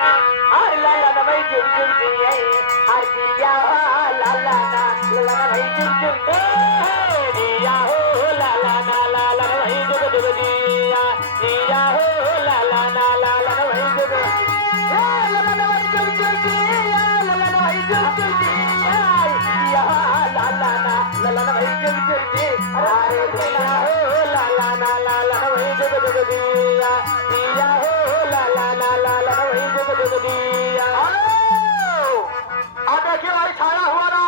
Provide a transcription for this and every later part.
अरे लाला ना भाई जुग जुग जिए अरे जिया लाला ना भाई जुग जुग जिया हो लाला ना भाई जुग जुग जिया हो लाला ना भाई जुग लाला ना भाई जुग जुग जिया लाला ना भाई जुग जुग जिया लाला ना भाई जुग जुग जी अरे जिया हो लाला ना भाई जुग जुग जिया हो लाला ना भाई जुग जुग जिया। अब देखिए भाई छाया हुआ ना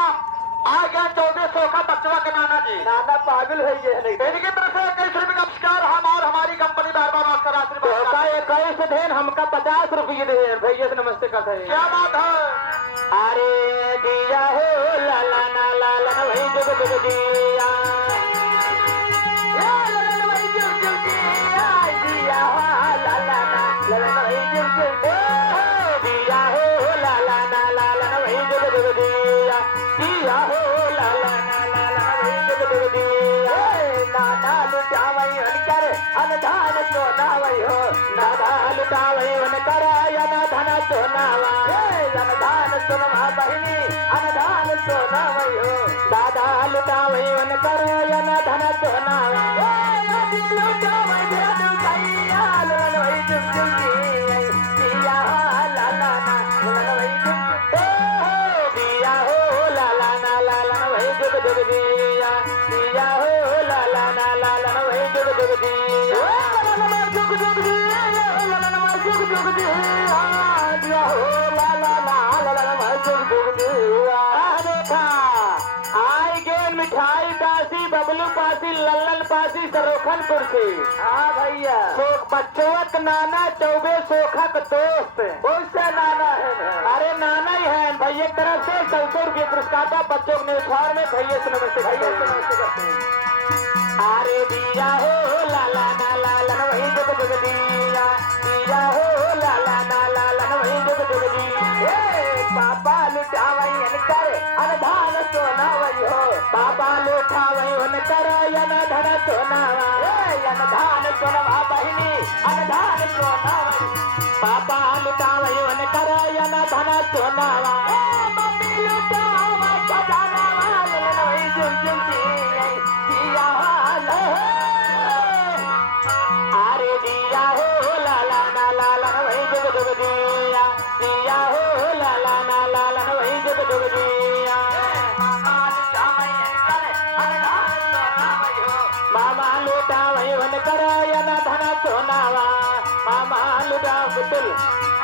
आ गया 1400 का बच्चवा के नाना जी। नाना पागल है ये इनकी तरफ से 21 रुपए का पुरस्कार हम और हमारी कंपनी बार बार ऑस्कर आशीर्वाद का 21 देन हमका 50 रुपये दे भैया से नमस्ते का कहे क्या बात है। अरे दिया हो लाला ना भाई जुग जुग दिया भाई जुग जुग दिया हो लाला ना भाई जुग जुग दिया हो लाला ना भाई जुग जुग दिया हो लाला ना भाई जुग जुग दिया नाना लुटावई अनकर अनधान सोनावई हो नाना लुटावई अनकर अनधन सोनावा अनधान सोनवा बहिनी अनधान सोनावई हो दादा लुटावई अनकर अनधन सोनावा लुटावई धन कैया लनवई जुग जुग दिया लाला ना लनवई जुग दिया हो लाला ना भाई जुग जुग दिया हो लाला ना भाई जुग जुग दिया जुग जुग जुग जुग दिया हो लाला ना भाई जुग जुग दिया। देखा आई गेल मिठाई दासी बबलू पासी लल्लन पासी सरोखनपुर से। हाँ भैया बच्चों नाना चौबे सोखा का दोस्त कौन सा नाना है। अरे नाना ही है भैया की तरफ से 100 रुपये पुरस्कार था बच्चों के निर्धार में भैया से नमस्ते भैया से नमस्ते करते हैं। अरे दिया हो लाला ना वही जुग जुग दिया हो लाला ना वही जुग जुग दिया पापा लुटावई अनकर अनधान सोनावई हो पापा लुटावई अनकर अनधन सोनावा अनधान सोनवा बहिनी अनधान सोनावई पापा लुटावई अनकर अनधन सोनावा मम्मी लुटावई खजानावा लनवई जुग जुग दिया अरे दिया हो लाला ना वही जुग जुग दिया हो लाला ना वही जुग जुग दिया मामा लूटा वही वन कर धन सोनावा मामा लूटा पुतुल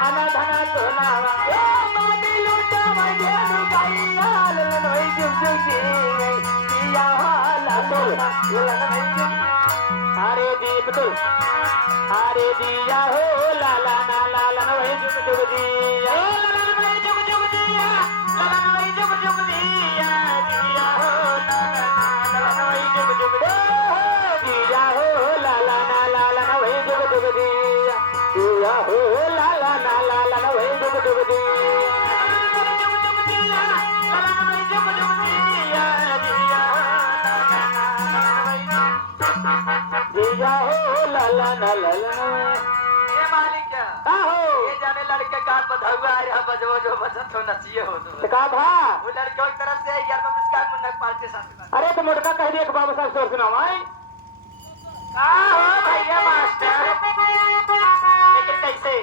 अनधन सोनावा मामी लूटा वही वही जुग जुग दिया अरे दीप तो अरे दिया हो लाला ना वही जुग जुग दिया लाला वही जुग जुग दिया लाला वही जुग जुग दिया हो लाला वही जुग जुग दिया हो लाला वही जुग जुग दिया हो लाला वही जुग जुग दिया ये मालिक क्या ये जाने लड़के कान बधाउआ आ रहा बजो जो बसंत हो नचिए हो तो का भा वो लड़के की तरफ से यार मैं इसका मुन्नक पालते साथ अरे तो मोटका कह दिया बाबा साहब शोर सुनाओ आई का हो भैया मास्टर लेकिन कैसे